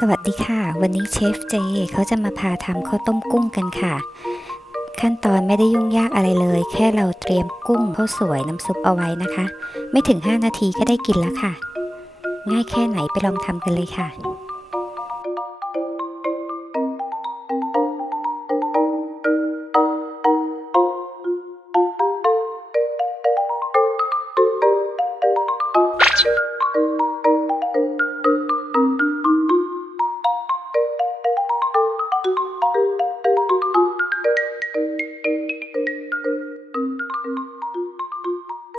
สวัสดีค่ะวันนี้เชฟเจเขาจะมาพาทำข้าวต้มกุ้งกันค่ะขั้นตอนไม่ได้ยุ่งยากอะไรเลยแค่เราเตรียมกุ้งข้าวสวยน้ำซุปเอาไว้นะคะไม่ถึง5นาทีก็ได้กินแล้วค่ะง่ายแค่ไหนไปลองทำกันเลยค่ะ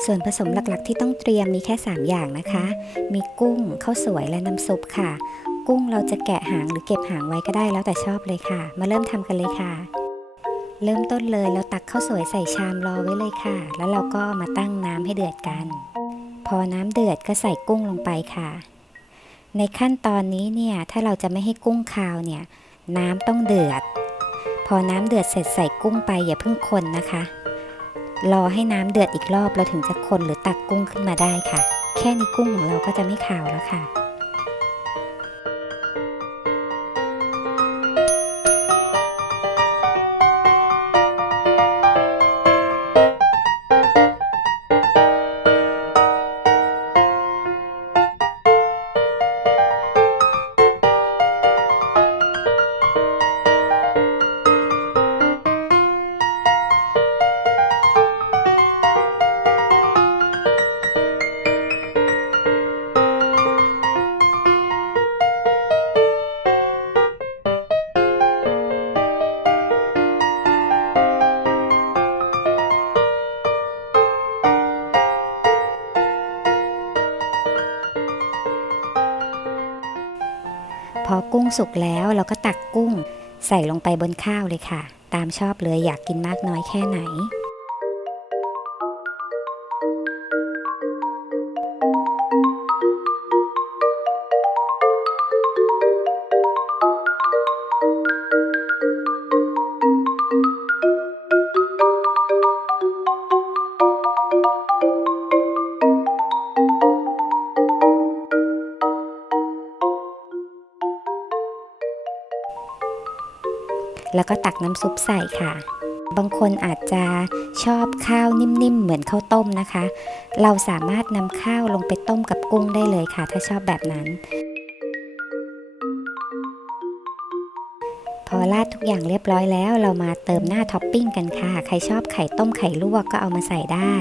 ส่วนผสมหลักๆที่ต้องเตรียมมีแค่3อย่างนะคะมีกุ้งข้าวสวยและน้ำซุปค่ะกุ้งเราจะแกะหางหรือเก็บหางไว้ก็ได้แล้วแต่ชอบเลยค่ะมาเริ่มทำกันเลยค่ะเริ่มต้นเลยเราตักข้าวสวยใส่ชามรอไว้เลยค่ะแล้วเราก็มาตั้งน้ำให้เดือดกันพอน้ำเดือดก็ใส่กุ้งลงไปค่ะในขั้นตอนนี้เนี่ยถ้าเราจะไม่ให้กุ้งคาวเนี่ยน้ำต้องเดือดพอน้ำเดือดเสร็จใส่กุ้งไปอย่าเพิ่งคนนะคะรอให้น้ำเดือดอีกรอบเราถึงจะคนหรือตักกุ้งขึ้นมาได้ค่ะแค่นี้กุ้งของเราก็จะไม่คาวแล้วค่ะพอกุ้งสุกแล้วเราก็ตักกุ้งใส่ลงไปบนข้าวเลยค่ะตามชอบเลยอยากกินมากน้อยแค่ไหนแล้วก็ตักน้ำซุปใส่ค่ะบางคนอาจจะชอบข้าวนิ่มๆเหมือนข้าวต้มนะคะเราสามารถนำข้าวลงไปต้มกับกุ้งได้เลยค่ะถ้าชอบแบบนั้นพอราดทุกอย่างเรียบร้อยแล้วเรามาเติมหน้าท็อปปิ้งกันค่ะใครชอบไข่ต้มไข่ลวกก็เอามาใส่ได้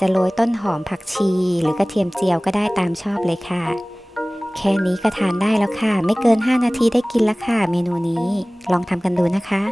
จะโรยต้นหอมผักชีหรือกระเทียมเจียวก็ได้ตามชอบเลยค่ะแค่นี้ก็ทานได้แล้วค่ะไม่เกิน5นาทีได้กินแล้วค่ะเมนูนี้ลองทำกันดูนะคะ